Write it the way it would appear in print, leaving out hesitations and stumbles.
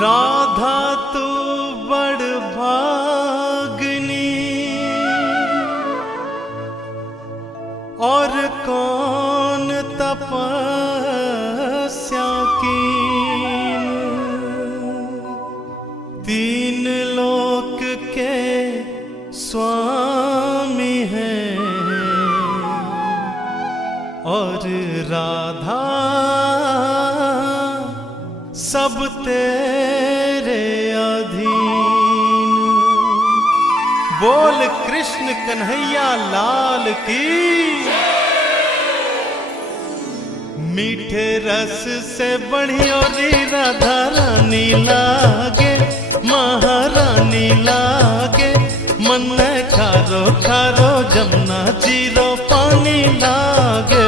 राधा तू बड़ भागनी और कौन तपस्या कीन, तीन लोक के स्वामी हैं और राधा सब तेरे अधीन। बोल कृष्ण कन्हैया लाल की। मीठे रस से बढ़ियो री राधा रानी लागे, महारानी लागे, मन खारो खारो जमुना जीरो पानी लागे।